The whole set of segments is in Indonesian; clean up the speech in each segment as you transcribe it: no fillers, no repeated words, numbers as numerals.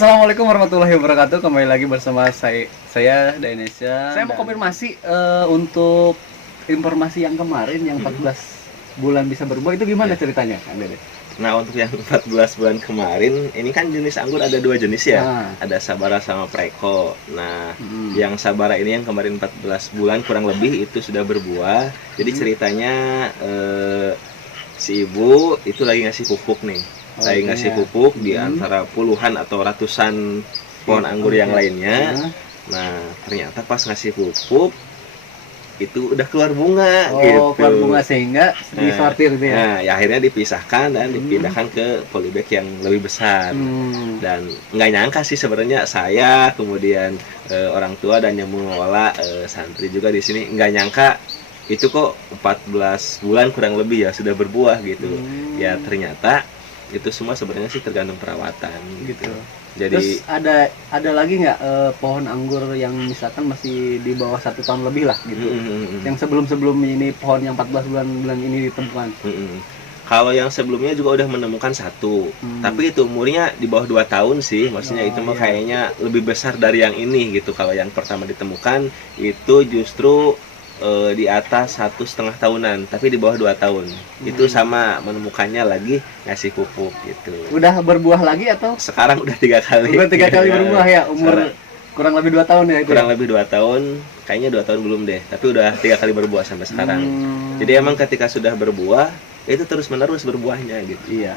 Assalamualaikum warahmatullahi wabarakatuh. Kembali lagi bersama saya Dainesa. Saya mau konfirmasi untuk informasi yang kemarin yang 14 bulan bisa berbuah itu gimana ceritanya, Kang Dede? Nah, untuk yang 14 bulan kemarin, ini kan jenis anggur ada dua jenis ya. Ada Sabara sama Preko. Nah, yang Sabara ini yang kemarin 14 bulan kurang lebih itu sudah berbuah. Jadi ceritanya si ibu itu lagi ngasih pupuk nih. Lagi ngasih pupuk di antara puluhan atau ratusan pohon anggur yang lainnya. Nah, ternyata pas ngasih pupuk itu udah keluar bunga gitu. Keluar bunga sehingga disortir gitu ya. Nah, ya akhirnya dipisahkan dan dipindahkan ke polybag yang lebih besar. Dan nggak nyangka sih sebenarnya saya, kemudian orang tua dan yang mengelola santri juga di sini nggak nyangka itu kok 14 bulan kurang lebih ya sudah berbuah gitu. Ya ternyata itu semua sebenarnya sih tergantung perawatan gitu. Jadi terus ada lagi nggak pohon anggur yang misalkan masih di bawah 1 tahun lebih lah gitu, yang sebelum ini pohon yang 14 bulan ini ditemukan? Kalau yang sebelumnya juga udah menemukan satu, tapi itu umurnya di bawah 2 tahun sih, maksudnya itu mah kayaknya lebih besar dari yang ini gitu. Kalau yang pertama ditemukan itu justru di atas 1,5 tahunan, tapi di bawah 2 tahun. Itu sama menemukannya lagi ngasih pupuk gitu. Udah berbuah lagi atau? Sekarang udah 3 kali. Udah 3 kali berbuah ya, umur kurang lebih 2 tahun ya itu? Kurang lebih 2 tahun, kayaknya 2 tahun belum deh, tapi udah 3 kali berbuah sampai sekarang. Jadi emang ketika sudah berbuah, itu terus-menerus berbuahnya gitu. Iya.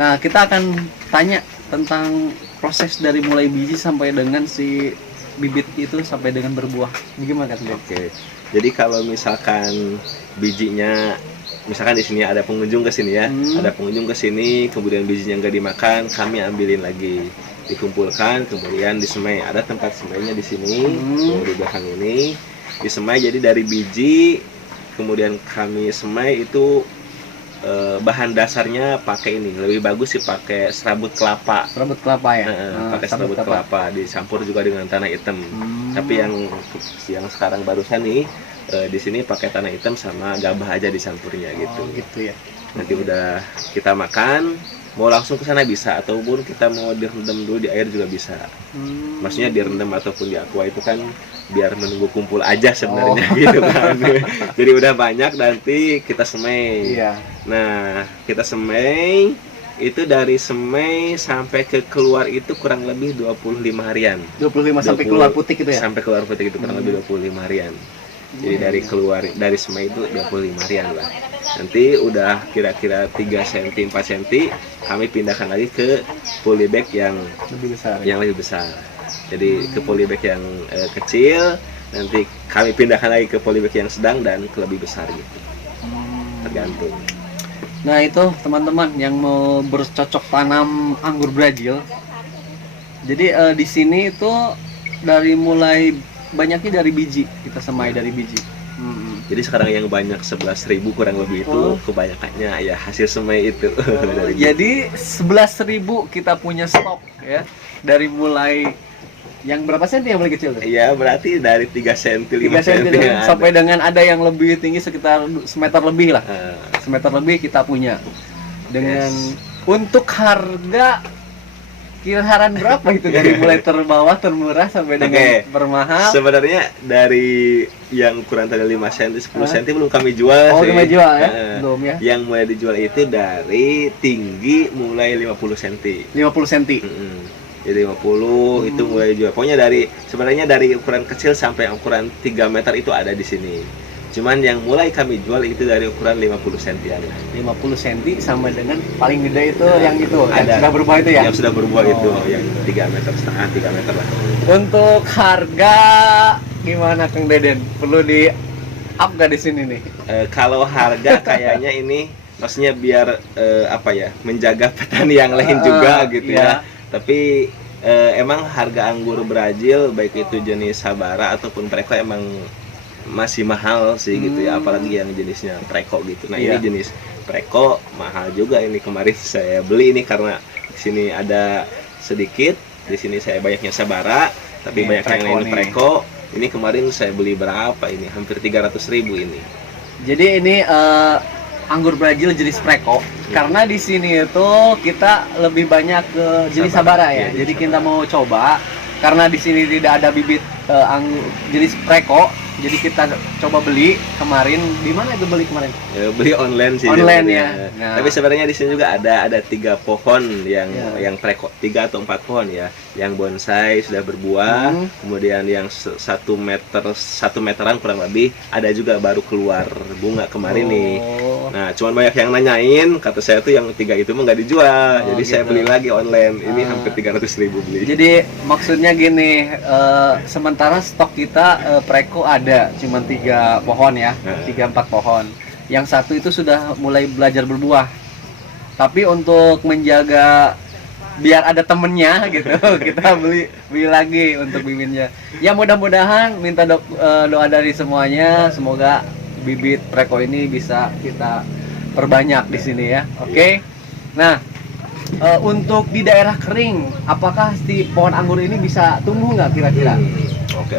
Nah, kita akan tanya tentang proses dari mulai biji sampai dengan si bibit itu sampai dengan berbuah. Bagaimana kan? Oke. Jadi kalau misalkan bijinya, misalkan di sini ada pengunjung ke sini ya, ada pengunjung ke sini, kemudian bijinya nggak dimakan, kami ambilin lagi, dikumpulkan, kemudian disemai. Ada tempat semainya di sini, di belakang ini, disemai. Jadi dari biji, kemudian kami semai itu bahan dasarnya pakai ini, lebih bagus sih pakai serabut kelapa. Serabut kelapa ya? Pakai serabut kelapa, dicampur juga dengan tanah hitam. Tapi yang sekarang barusan nih di sini pakai tanah hitam sama gabah aja dicampurnya gitu. Gitu ya. Nanti udah kita makan, mau langsung ke sana bisa, ataupun kita mau direndam dulu di air juga bisa. Maksudnya direndam ataupun di aqua itu kan biar menunggu kumpul aja sebenarnya gitu kan. Jadi udah banyak nanti kita semai. Nah, kita semai itu dari semai sampai ke keluar itu kurang lebih 25 harian. 25 sampai keluar putih gitu ya? Sampai keluar putih itu kurang lebih 25 harian. Jadi dari semai itu 25 harian lah. Nanti udah kira-kira 3 cm 4 cm kami pindahkan lagi ke polybag yang lebih besar. Yang lebih besar. Jadi ke polybag yang kecil, nanti kami pindahkan lagi ke polybag yang sedang dan ke lebih besar gitu. Tergantung. Nah, itu teman-teman yang mau bercocok tanam anggur Brazil. Jadi di sini itu dari mulai banyaknya dari biji, kita semai dari biji. Jadi sekarang yang banyak 11.000 kurang lebih itu kebanyakannya ya hasil semai itu. Jadi 11.000 kita punya stok ya. Dari mulai yang berapa senti yang paling kecil tuh? Iya, berarti dari 3 cm 5 cm sampai dengan ada yang lebih tinggi sekitar semeter lebih lah. Semeter lebih kita punya. Dengan untuk harga kisaran berapa itu dari mulai terbawah termurah sampai dengan bermahal? Sebenarnya dari yang ukuran tadi 5 cm 10 cm belum kami jual. Belum jual ya? Belum ya. Yang mulai dijual itu dari tinggi mulai 50 cm. 50 cm. Jadi 50 itu mulai dijual. Pokoknya sebenarnya dari ukuran kecil sampai ukuran 3 meter itu ada di sini. Cuman yang mulai kami jual itu dari ukuran 50 cm. 50 cm sama dengan paling gede itu yang sudah berbuah itu ya? Yang sudah berbuah itu, yang 3,5 meter, 3 meter lah. Untuk harga gimana Kang Deden? Perlu di up gak di sini nih? Kalau harga kayaknya ini maksudnya biar menjaga petani yang lain juga gitu ya. Tapi emang harga anggur Brazil baik itu jenis Sabara ataupun Preko emang masih mahal sih gitu ya, apalagi yang jenisnya Preko gitu. Nah, ini jenis Preko mahal juga ini. Kemarin saya beli ini karena di sini ada sedikit, di sini saya banyaknya Sabara, tapi banyak yang lain Preko. Ini kemarin saya beli berapa ini? Hampir 300.000 ini. Jadi ini anggur Brazil jenis Preko. Karena di sini itu kita lebih banyak ke jenis Sabara ya. Iya, Jadi jenis kita Sabara. mau coba karena di sini tidak ada bibit anggur jenis Preko. Jadi kita coba beli kemarin. Di mana itu beli kemarin? Ya, beli online sih Online sebenarnya. ya. Nah. Tapi sebenarnya di sini juga ada 3 pohon yang Ya. yang Preko, 3 atau 4 pohon ya, yang bonsai sudah berbuah, kemudian yang 1 meteran kurang lebih, ada juga baru keluar bunga kemarin nih. Oh. Nah, cuman banyak yang nanyain, kata saya tuh yang 3 itu mah nggak dijual, Oh, jadi saya gitu. beli lagi online. Ini Ah. hampir 300.000 beli. Jadi maksudnya gini, sementara stok kita Preko ada cuma 3 pohon ya, 3-4 pohon. Yang satu itu sudah mulai belajar berbuah. Tapi untuk menjaga biar ada temennya gitu, kita beli lagi untuk bibitnya. Ya mudah-mudahan minta doa dari semuanya, semoga bibit Preko ini bisa kita perbanyak di sini ya. Oke. Nah, untuk di daerah kering, apakah si pohon anggur ini bisa tumbuh nggak kira-kira? Oke.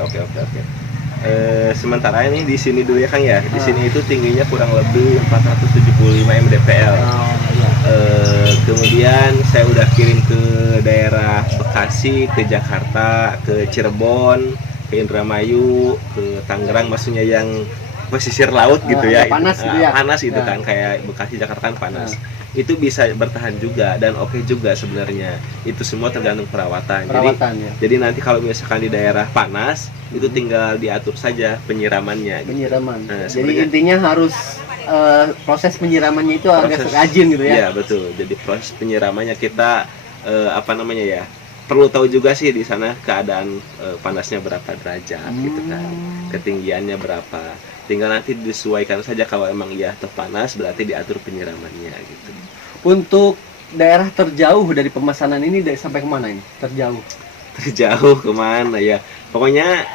Sementara ini di sini dulu ya Kang ya. Di sini itu tingginya kurang lebih 475 mdpl. Oh, iya. Kemudian saya udah kirim ke daerah Bekasi, ke Jakarta, ke Cirebon, ke Indramayu, ke Tangerang, maksudnya yang pesisir laut gitu ya. Panas gitu ya. Panas gitu Ya. kan, kayak Bekasi, Jakarta kan panas. Itu bisa bertahan juga dan oke juga sebenarnya. Itu semua tergantung perawatan. Perawatan ya. Jadi nanti kalau misalkan di daerah panas itu tinggal diatur saja penyiramannya. Gitu. Penyiraman. Nah, Jadi sebenarnya- intinya harus proses penyiramannya itu agak rajin gitu ya. Iya betul. Jadi proses penyiramannya kita perlu tahu juga sih di sana keadaan panasnya berapa derajat gitu kan, ketinggiannya berapa. Tinggal nanti disesuaikan saja, kalau emang iya panas berarti diatur penyiramannya gitu. Untuk daerah terjauh dari pemesanan ini sampai kemana ini? Terjauh. Terjauh kemana ya? Pokoknya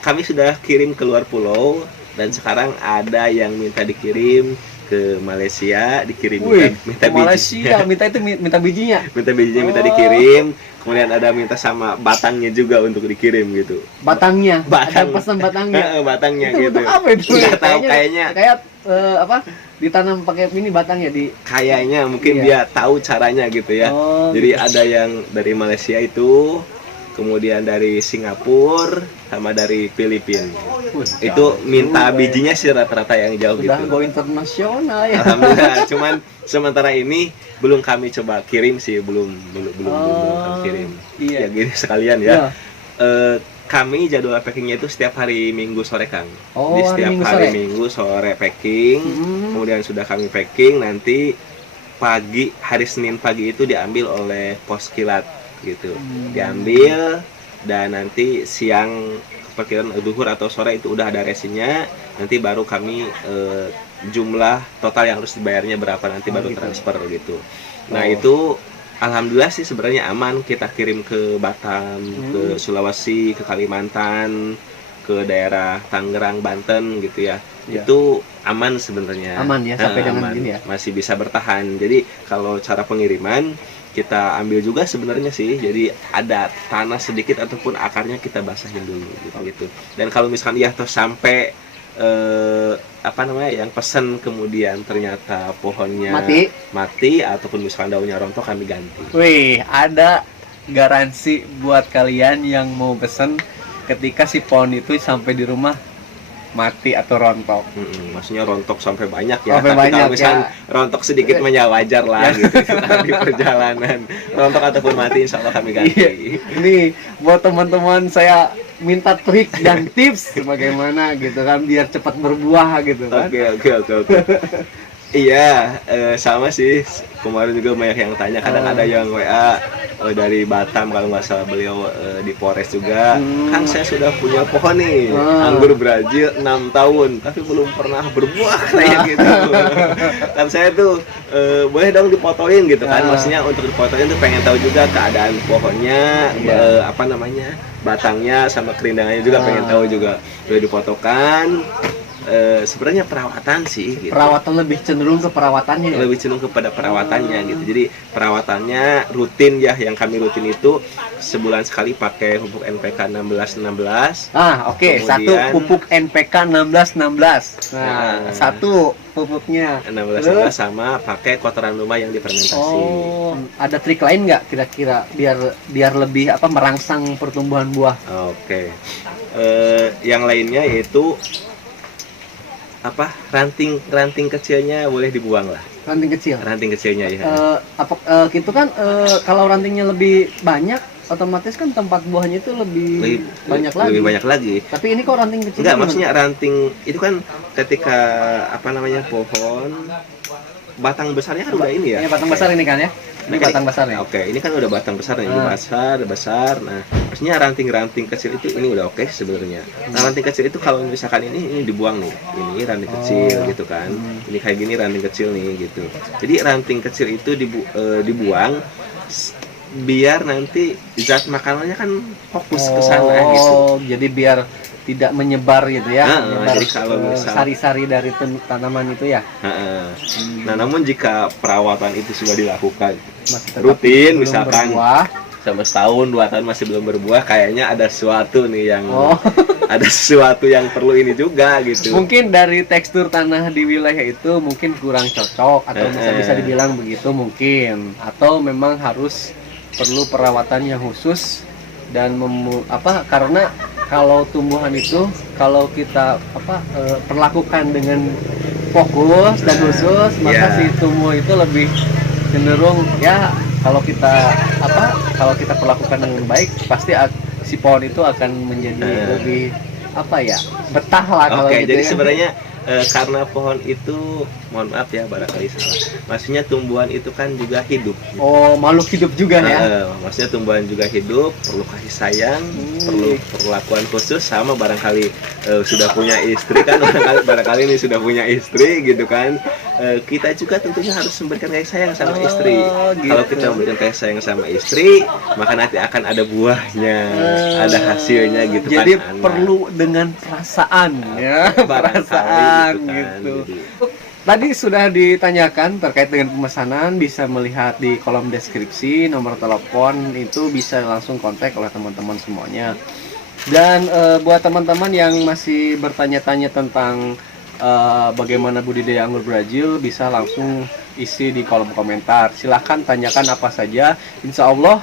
kami sudah kirim keluar pulau dan sekarang ada yang minta dikirim ke Malaysia, dikirim minta ke Malaysia, minta bijinya. minta bijinya minta dikirim, kemudian ada minta sama batangnya juga untuk dikirim gitu. Batangnya. Batang. Ada pesan batangnya. Batangnya Itu gitu. untuk apa itu? Nggak tahu, kayaknya kayak apa? Ditanam pakai ini batangnya di. kayaknya mungkin Iya. dia tahu caranya gitu ya. Oh, Jadi gitu. ada yang dari Malaysia itu, kemudian dari Singapura, sama dari Filipina. Itu minta bijinya sih rata-rata yang jauh Sudah gitu. go internasional ya. Alhamdulillah, cuman sementara ini belum kami coba kirim sih, belum kami kirim. Iya. Ya gini sekalian ya. Kami jadwal packingnya itu setiap hari Minggu sore Kang. Oh, Di setiap hari sore. Minggu sore packing, kemudian sudah kami packing, nanti hari Senin pagi itu diambil oleh pos kilat gitu. Diambil dan nanti siang perkiraan duhur atau sore itu udah ada resinnya, nanti baru kami jumlah total yang harus dibayarnya berapa, nanti baru gitu. transfer gitu. Nah itu alhamdulillah sih sebenarnya aman, kita kirim ke Batam, ke Sulawesi, ke Kalimantan, ke daerah Tangerang, Banten gitu ya. Itu aman sebenarnya. Aman ya sampai dengan aman. gini ya. Masih bisa bertahan. Jadi kalau cara pengiriman kita ambil juga sebenarnya sih, jadi ada tanah sedikit ataupun akarnya kita basahin dulu gitu. Dan kalau misalkan ya toh sampai yang pesan kemudian ternyata pohonnya mati ataupun misalkan daunnya rontok, kami ganti. Wih, ada garansi buat kalian yang mau pesen ketika si pohon itu sampai di rumah mati atau rontok. Maksudnya rontok sampai banyak ya. Sampai tapi banyak, kalau misalnya rontok sedikit mah ya wajar lah gitu di perjalanan. Rontok ataupun mati insya Allah kami ganti. Iya. Ini buat teman-teman saya minta trik dan tips bagaimana gitu kan biar cepat berbuah gitu kan. Oke. Iya, sama sih. Kemarin juga banyak yang tanya. Kadang ada yang WA dari Batam, kalau nggak salah beliau di Polres juga. Kan saya sudah punya pohon nih, anggur Brazil 6 tahun, tapi belum pernah berbuah kayak gitu. Dan saya tuh boleh dong dipotoin gitu kan. Maksudnya untuk dipotoin tuh pengen tahu juga keadaan pohonnya, batangnya sama kerindangannya juga pengen tahu juga. Udah dipotokan. Sebenarnya perawatan sih gitu. Perawatan lebih cenderung ke perawatannya ya? Lebih cenderung kepada perawatannya gitu. Jadi perawatannya rutin ya, yang kami rutin itu sebulan sekali pakai pupuk NPK 1616. Oke. Satu pupuk NPK 1616. Nah, satu pupuknya. 16 sama pakai kotoran rumah yang difermentasi. Oh, ada trik lain nggak kira-kira biar lebih apa merangsang pertumbuhan buah? Oke. Yang lainnya yaitu apa? Ranting kecilnya boleh dibuang lah. Ranting kecil. Ranting kecilnya ya. Gitu kan kalau rantingnya lebih banyak, otomatis kan tempat buahnya itu lebih banyak lagi. Lebih banyak lagi. Tapi ini kok ranting kecil? Enggak, maksudnya ranting itu kan ketika apa namanya pohon batang besarnya kan udah ini ya. Ini batang besar ini kan ya. Ini batang besar ya. Oke, ini kan udah batang besar nih, ini besar. Nah, maksudnya ranting-ranting kecil itu ini udah oke sebenarnya. Nah, ranting kecil itu kalau misalkan ini dibuang nih. Ini ranting kecil gitu kan. Ini kayak gini ranting kecil nih gitu. Jadi ranting kecil itu dibuang biar nanti zat makanannya kan fokus ke sana gitu. Jadi biar tidak menyebar gitu ya. Jadi kalau sari-sari dari tanaman itu ya. Nah, namun jika perawatan itu sudah dilakukan rutin, misalkan sampai setahun, 2 tahun masih belum berbuah, kayaknya ada sesuatu nih yang ada sesuatu yang perlu ini juga gitu. Mungkin dari tekstur tanah di wilayah itu mungkin kurang cocok atau bisa dibilang begitu mungkin, atau memang harus perlu perawatan yang khusus dan karena kalau tumbuhan itu kalau kita perlakukan dengan fokus dan khusus, maka si tumbuh itu lebih cenderung ya kalau kita perlakukan dengan baik, pasti si pohon itu akan menjadi lebih betah lah kalau gitu. Jadi ya. sebenarnya karena pohon itu, mohon maaf ya barangkali salah, maksudnya tumbuhan itu kan juga hidup. Makhluk hidup juga ya. Maksudnya tumbuhan juga hidup, perlu kasih sayang, perlu perlakuan khusus, sama barangkali sudah punya istri kan, barangkali ini sudah punya istri gitu kan. Kita juga tentunya harus memberikan kasih sayang sama istri. Gitu. Kalau kita memberikan kasih sayang sama istri, maka nanti akan ada buahnya, ada hasilnya gitu. Jadi kan, perlu dengan perasaan ya, perasaan gitu. Tadi sudah ditanyakan terkait dengan pemesanan, bisa melihat di kolom deskripsi nomor telepon, itu bisa langsung kontak oleh teman-teman semuanya. Dan buat teman-teman yang masih bertanya-tanya tentang bagaimana budidaya anggur Brazil, bisa langsung isi di kolom komentar. Silahkan tanyakan apa saja, insya Allah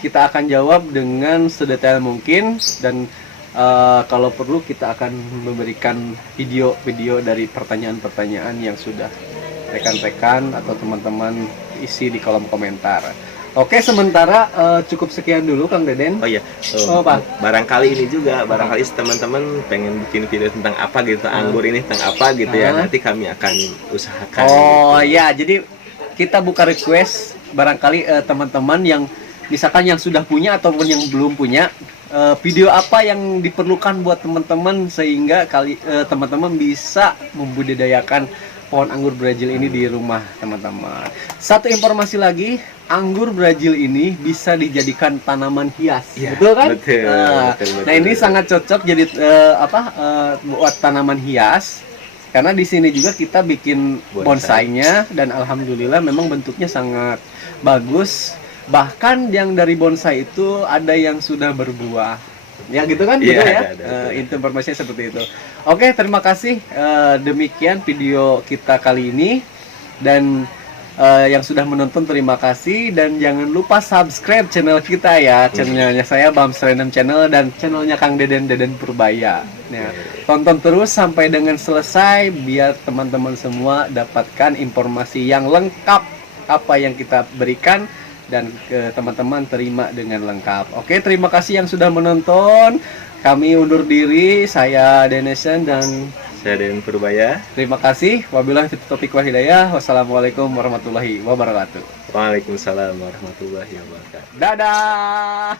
kita akan jawab dengan sedetail mungkin, dan kalau perlu kita akan memberikan video-video dari pertanyaan-pertanyaan yang sudah rekan-rekan atau teman-teman isi di kolom komentar. Oke, sementara cukup sekian dulu Kang Deden. Oh iya, barangkali ini juga, barangkali teman-teman pengen bikin video tentang apa gitu, anggur ini tentang apa gitu ya, nanti kami akan usahakan. Ya, jadi kita buka request barangkali teman-teman yang misalkan yang sudah punya ataupun yang belum punya, video apa yang diperlukan buat teman-teman sehingga teman-teman bisa membudidayakan pohon anggur Brazil ini di rumah teman-teman. Satu informasi lagi, anggur Brazil ini bisa dijadikan tanaman hias, ya, betul kan? Betul. Nah, ini sangat cocok jadi buat tanaman hias, karena di sini juga kita bikin bonsainya, dan alhamdulillah memang bentuknya sangat bagus. Bahkan yang dari bonsai itu ada yang sudah berbuah. Ya gitu kan? Betul ya? Itu informasinya seperti itu. Oke, terima kasih. Demikian video kita kali ini. Dan yang sudah menonton terima kasih. Dan jangan lupa subscribe channel kita ya. Channelnya saya Bams Random Channel dan channelnya Kang Deden Purbaya. Nah, tonton terus sampai dengan selesai biar teman-teman semua dapatkan informasi yang lengkap apa yang kita berikan, dan teman-teman terima dengan lengkap. Oke, terima kasih yang sudah menonton. Kami undur diri, saya Denesen dan saya Deden Purbaya. Terima kasih. Wabillahi taufiq wal hidayah. Wassalamualaikum warahmatullahi wabarakatuh. Waalaikumsalam warahmatullahi wabarakatuh. Dadah.